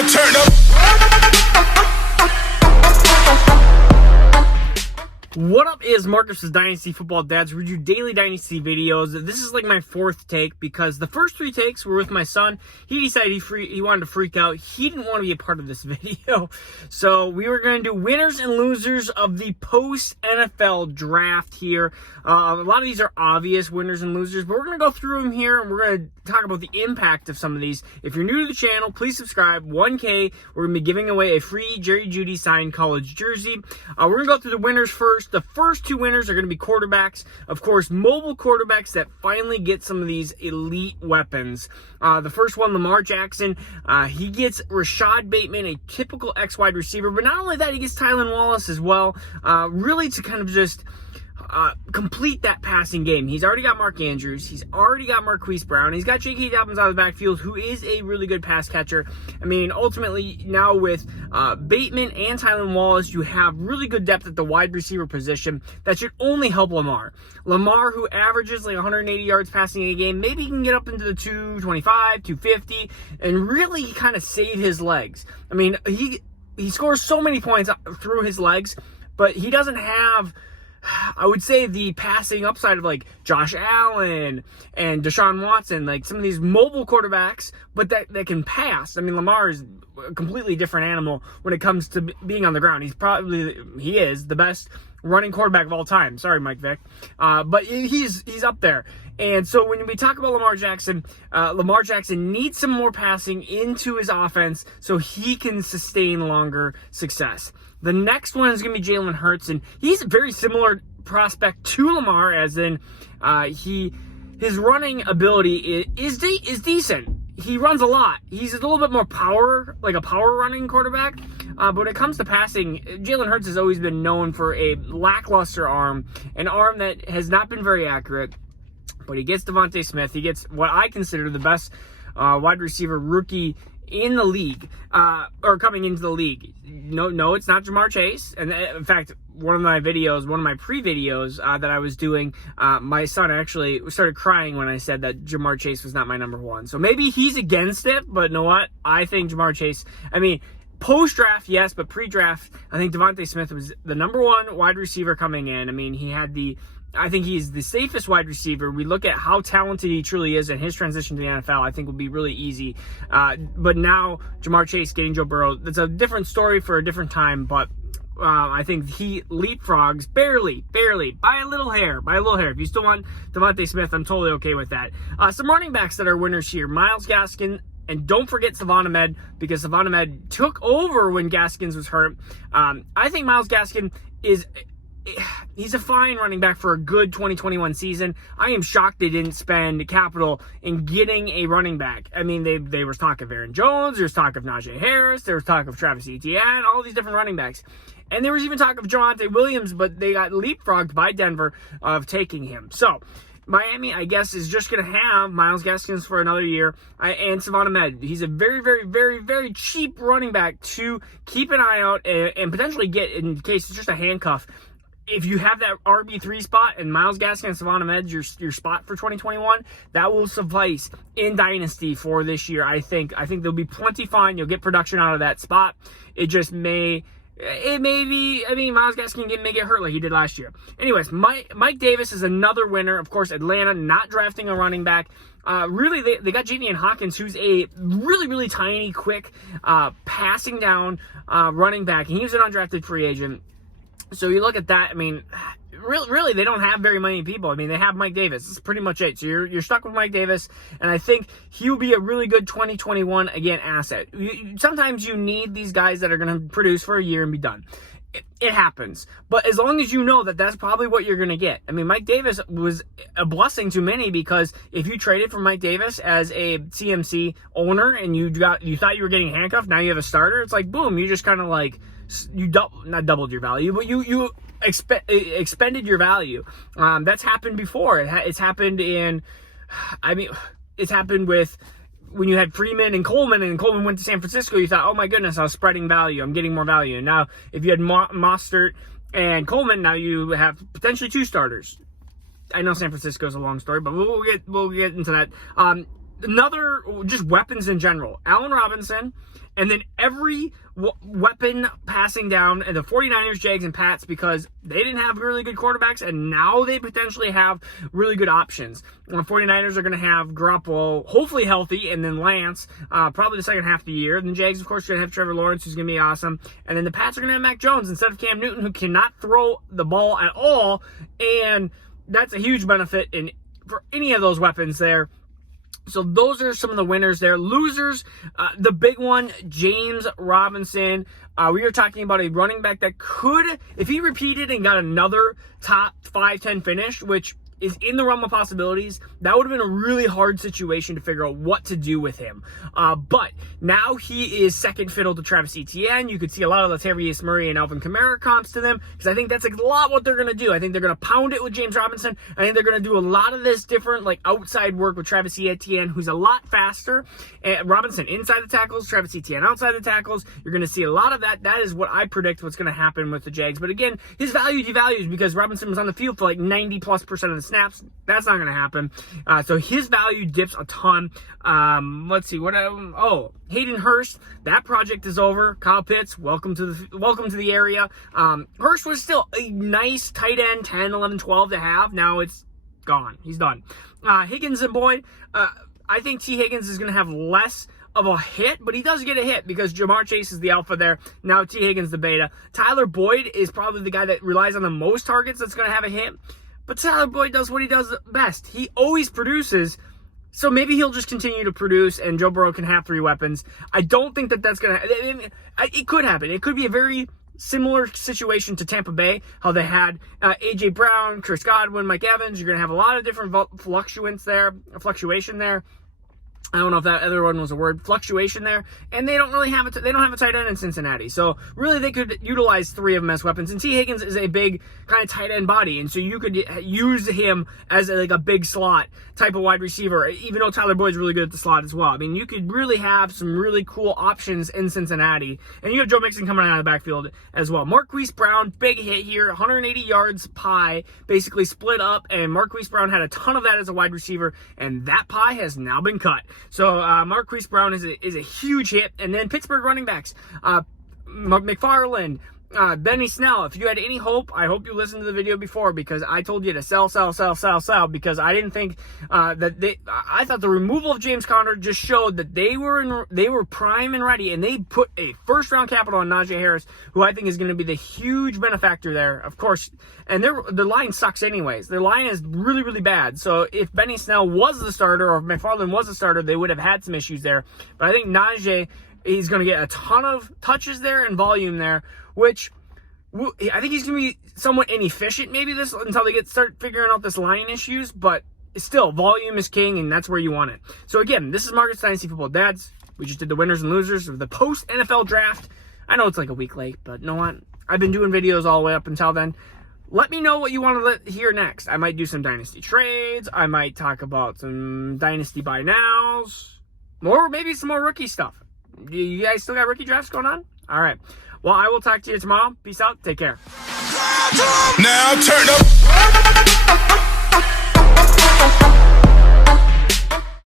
now turn up. What up is Marcus with Dynasty Football Dads. We do daily Dynasty videos. This is like my fourth take because the first three takes were with my son. He decided he wanted to freak out. He didn't want to be a part of this video. So we were going to do winners and losers of the post-NFL draft here. A lot of these are obvious winners and losers, but we're going to go through them here and we're going to talk about the impact of some of these. If you're new to the channel, please subscribe. 1K, we're going to be giving away a free Jerry Jeudy signed college jersey. We're going to go through the winners first. The first two winners are going to be quarterbacks. Of course, mobile quarterbacks that finally get some of these elite weapons. The first one, Lamar Jackson. He gets Rashad Bateman, a typical X-wide receiver. But not only that, he gets Tylan Wallace as well. Really to kind of just complete that passing game. He's already got Mark Andrews. He's already got Marquise Brown. He's got J.K. Dobbins out of the backfield, who is a really good pass catcher. I mean, ultimately, now with Bateman and Tylan Wallace, you have really good depth at the wide receiver position. That should only help Lamar. Lamar, who averages like 180 yards passing a game, maybe he can get up into the 225, 250, and really kind of save his legs. I mean, he scores so many points through his legs, but he doesn't have, I would say, the passing upside of like Josh Allen and Deshaun Watson, like some of these mobile quarterbacks, but that can pass. I mean, Lamar is a completely different animal when it comes to being on the ground. He is the best running quarterback of all time. Sorry, Mike Vick. But he's up there. And so when we talk about Lamar Jackson needs some more passing into his offense so he can sustain longer success. The next one is going to be Jalen Hurts, and he's a very similar prospect to Lamar, as in his running ability is decent. He runs a lot. He's a little bit more power, like a power running quarterback. But when it comes to passing, Jalen Hurts has always been known for a lackluster arm, an arm that has not been very accurate. But he gets Devontae Smith. He gets what I consider the best wide receiver rookie in the league, or coming into the league. No, it's not Jamar Chase. And in fact, one of my pre-videos that I was doing, my son actually started crying when I said that Jamar Chase was not my number one. So maybe he's against it, but you know what? I think Jamar Chase, post-draft, yes, but pre-draft, I think Devontae Smith was the number one wide receiver coming in. I mean, I think he's the safest wide receiver. We look at how talented he truly is, and his transition to the NFL, I think, will be really easy. But now, Jamar Chase getting Joe Burrow, that's a different story for a different time, but I think he leapfrogs barely, by a little hair. If you still want Devontae Smith, I'm totally okay with that. Some running backs that are winners here. Myles Gaskin, and don't forget Savon Ahmed, because Savon Ahmed took over when Gaskins was hurt. I think Myles Gaskin he's a fine running back for a good 2021 season. I am shocked they didn't spend capital in getting a running back. I mean, there was talk of Aaron Jones, there was talk of Najee Harris, there was talk of Travis Etienne, all these different running backs. And there was even talk of Javonte Williams, but they got leapfrogged by Denver of taking him. So Miami, I guess, is just going to have Myles Gaskins for another year, and Savon Ahmed. He's a very, very, very, very cheap running back to keep an eye out and potentially get in case it's just a handcuff. If you have that RB3 spot and Myles Gaskin and Savon Ahmed, your spot for 2021, that will suffice in Dynasty for this year. I think they'll be plenty fine. You'll get production out of that spot. It may be, Myles Gaskin may get hurt like he did last year. Anyways, Mike Davis is another winner. Of course, Atlanta not drafting a running back. Really, they got Jamian Hawkins, who's a really, really tiny, quick, passing down running back, and he was an undrafted free agent. So you look at that, really, they don't have very many people. They have Mike Davis. That's pretty much it. So you're stuck with Mike Davis, and I think he will be a really good 2021, again, asset. Sometimes you need these guys that are going to produce for a year and be done. It happens. But as long as you know that that's probably what you're going to get. Mike Davis was a blessing to many, because if you traded for Mike Davis as a CMC owner and you thought you were getting handcuffed, now you have a starter, it's like, boom, you just kind of like, not doubled your value, but you expended your value. That's happened before. It's happened it's happened with when you had Freeman and Coleman went to San Francisco. You thought, oh my goodness, I was spreading value. I'm getting more value. And now if you had Mostert and Coleman, now you have potentially two starters. I know San Francisco is a long story, but we'll get into that. another, just weapons in general. Allen Robinson, and then every weapon passing down, and the 49ers, Jags, and Pats, because they didn't have really good quarterbacks, and now they potentially have really good options. The 49ers are going to have Garoppolo, hopefully healthy, and then Lance, probably the second half of the year. And the Jags, of course, are going to have Trevor Lawrence, who's going to be awesome. And then the Pats are going to have Mac Jones instead of Cam Newton, who cannot throw the ball at all. And that's a huge benefit for any of those weapons there. So those are some of the winners there. Losers, the big one, James Robinson. We were talking about a running back that could, if he repeated and got another top 5-10 finish, which is in the realm of possibilities, that would have been a really hard situation to figure out what to do with him. But now he is second fiddle to Travis Etienne. You could see a lot of Latavius Murray and Alvin Kamara comps to them, because I think that's a lot what they're going to do. I think they're going to pound it with James Robinson. I think they're going to do a lot of this different outside work with Travis Etienne, who's a lot faster. Robinson inside the tackles, Travis Etienne outside the tackles. You're going to see a lot of that. That is what I predict what's going to happen with the Jags. But again, his value devalues because Robinson was on the field for 90+% of the snaps. That's not going to happen. So his value dips a ton. Let's see Hayden Hurst. That project is over. Kyle Pitts, welcome to the area. Hurst was still a nice tight end 10, 11, 12 to have. Now it's gone. He's done. Higgins and Boyd. I think T. Higgins is going to have less of a hit, but he does get a hit because Jamar Chase is the alpha there. Now T. Higgins the beta. Tyler Boyd is probably the guy that relies on the most targets that's going to have a hit. But Tyler Boyd does what he does best. He always produces, so maybe he'll just continue to produce and Joe Burrow can have 3 weapons. I don't think that's going to... It could happen. It could be a very similar situation to Tampa Bay, how they had A.J. Brown, Chris Godwin, Mike Evans. You're going to have a lot of different fluctuation there. I don't know if that other one was a word, fluctuation there, and they don't really have a tight end in Cincinnati. So really, they could utilize 3 of them as weapons. And T. Higgins is a big kind of tight end body, and so you could use him as a big slot type of wide receiver. Even though Tyler Boyd's really good at the slot as well. I mean, you could really have some really cool options in Cincinnati, and you have Joe Mixon coming out of the backfield as well. Marquise Brown, big hit here, 180 yards pie, basically split up, and Marquise Brown had a ton of that as a wide receiver, and that pie has now been cut. So Marquise Brown is a huge hit. And then Pittsburgh running backs, McFarland, Benny Snell. If you had any hope, I hope you listened to the video before, because I told you to sell, because I didn't think I thought the removal of James Conner just showed that they were prime and ready, and they put a first-round capital on Najee Harris, who I think is going to be the huge benefactor there, of course. And the line sucks anyways. Their line is really, really bad. So if Benny Snell was the starter, or if McFarland was the starter, they would have had some issues there. But I think Najee, he's going to get a ton of touches there and volume there, which I think he's going to be somewhat inefficient maybe until they start figuring out this line issues, but still, volume is king, and that's where you want it. So again, this is Marcus Dynasty Football Dads. We just did the winners and losers of the post-NFL draft. I know it's a week late, but you know what? I've been doing videos all the way up until then. Let me know what you want to hear next. I might do some Dynasty trades. I might talk about some Dynasty buy nows, or maybe some more rookie stuff. You guys still got rookie drafts going on? All right. Well, I will talk to you tomorrow. Peace out. Take care. Now turn up.